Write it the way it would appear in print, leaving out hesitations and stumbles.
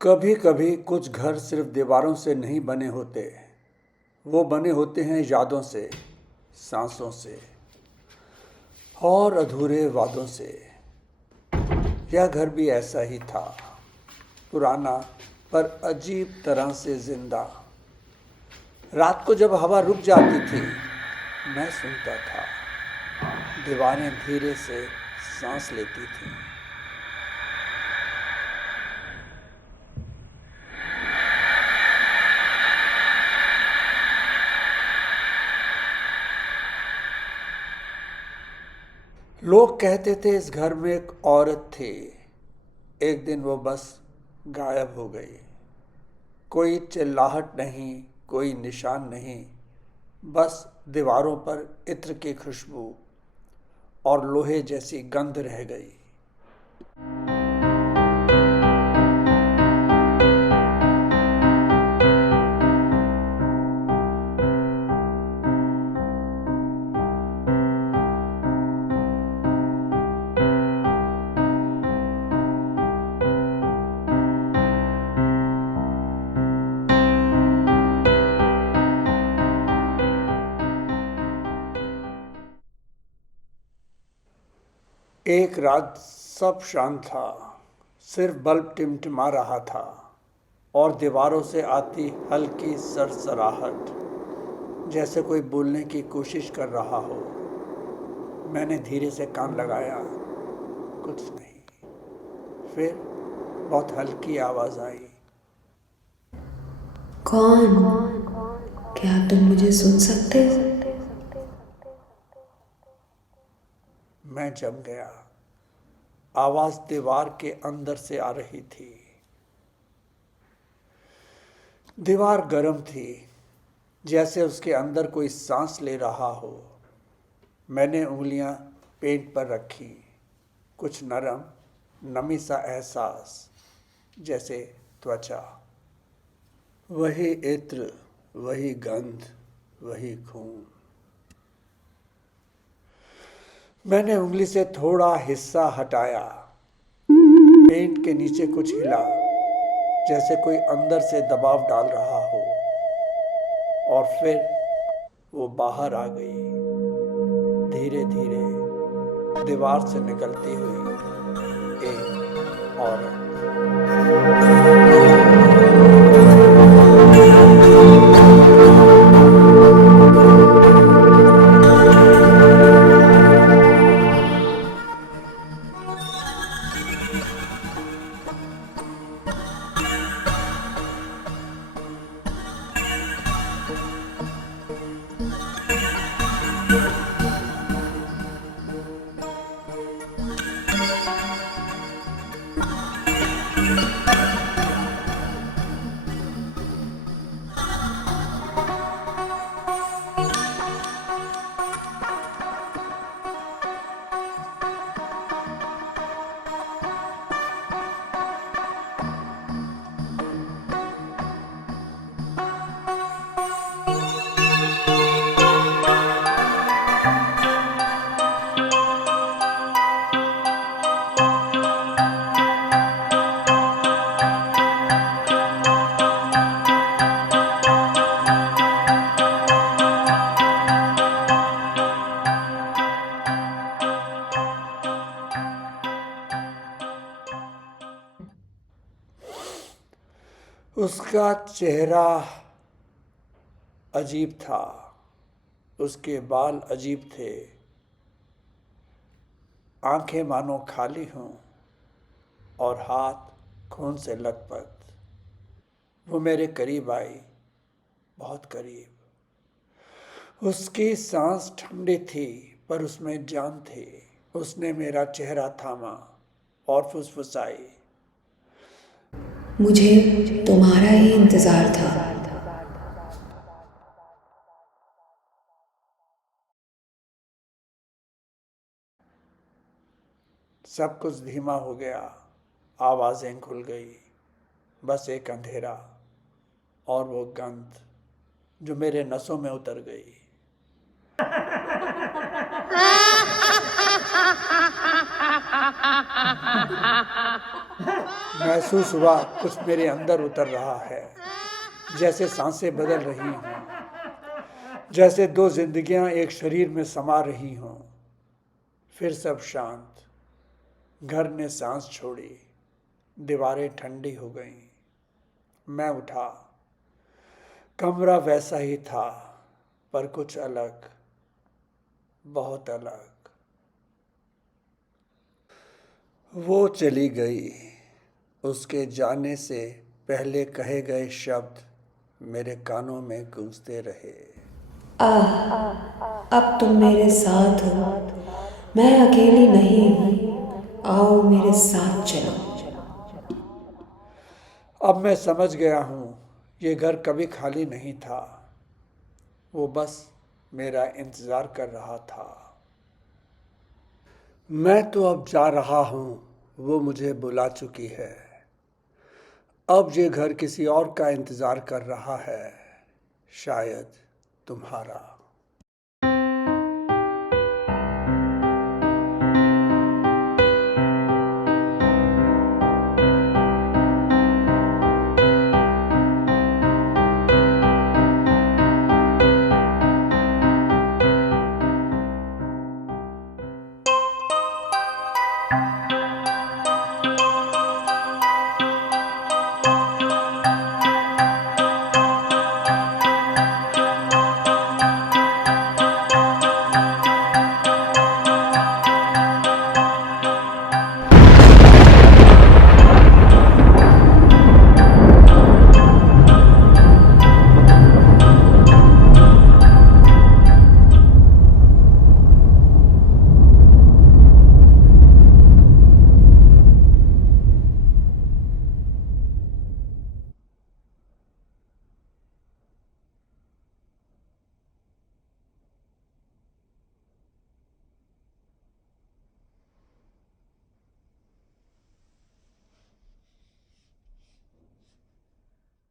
कभी कभी कुछ घर सिर्फ दीवारों से नहीं बने होते, वो बने होते हैं यादों से, सांसों से और अधूरे वादों से। यह घर भी ऐसा ही था, पुराना पर अजीब तरह से जिंदा। रात को जब हवा रुक जाती थी, मैं सुनता था, दीवारें धीरे से सांस लेती थीं। लोग कहते थे इस घर में एक औरत थी। एक दिन वो बस गायब हो गई। कोई चिल्लाहट नहीं, कोई निशान नहीं, बस दीवारों पर इत्र की खुशबू और लोहे जैसी गंध रह गई। एक रात सब शांत था, सिर्फ बल्ब टिमटिमा रहा था और दीवारों से आती हल्की सरसराहट, जैसे कोई बोलने की कोशिश कर रहा हो। मैंने धीरे से कान लगाया, कुछ नहीं। फिर बहुत हल्की आवाज़ आई, कौन? क्या तुम मुझे सुन सकते हो? मैं जम गया। आवाज़ दीवार के अंदर से आ रही थी। दीवार गर्म थी, जैसे उसके अंदर कोई सांस ले रहा हो। मैंने उंगलियां पेंट पर रखी। कुछ नरम, नमी सा एहसास, जैसे त्वचा। वही इत्र, वही गंध, वही खून। मैंने उंगली से थोड़ा हिस्सा हटाया। पेंट के नीचे कुछ हिला, जैसे कोई अंदर से दबाव डाल रहा हो। और फिर वो बाहर आ गई, धीरे धीरे, दीवार से निकलती हुई एक औरत। उसका चेहरा अजीब था, उसके बाल अजीब थे, आंखें मानो खाली हों और हाथ खून से लथपथ। वो मेरे करीब आई, बहुत करीब। उसकी सांस ठंडी थी, पर उसमें जान थी। उसने मेरा चेहरा थामा और फुसफुसाई, मुझे तुम्हारा ही इंतजार था। सब कुछ धीमा हो गया, आवाज़ें खुल गई, बस एक अंधेरा और वो गंध जो मेरे नसों में उतर गई। महसूस हुआ कुछ मेरे अंदर उतर रहा है, जैसे सांसें बदल रही हों, जैसे दो जिंदगियां एक शरीर में समा रही हों। फिर सब शांत। घर ने सांस छोड़ी, दीवारें ठंडी हो गईं। मैं उठा। कमरा वैसा ही था, पर कुछ अलग, बहुत अलग। वो चली गई। उसके जाने से पहले कहे गए शब्द मेरे कानों में गूंजते रहे। अब तुम मेरे साथ हो, मैं अकेली नहीं हूँ, आओ मेरे साथ चलो। अब मैं समझ गया हूँ, ये घर कभी खाली नहीं था। वो बस मेरा इंतज़ार कर रहा था। मैं तो अब जा रहा हूँ, वो मुझे बुला चुकी है। अब ये घर किसी और का इंतज़ार कर रहा है, शायद तुम्हारा।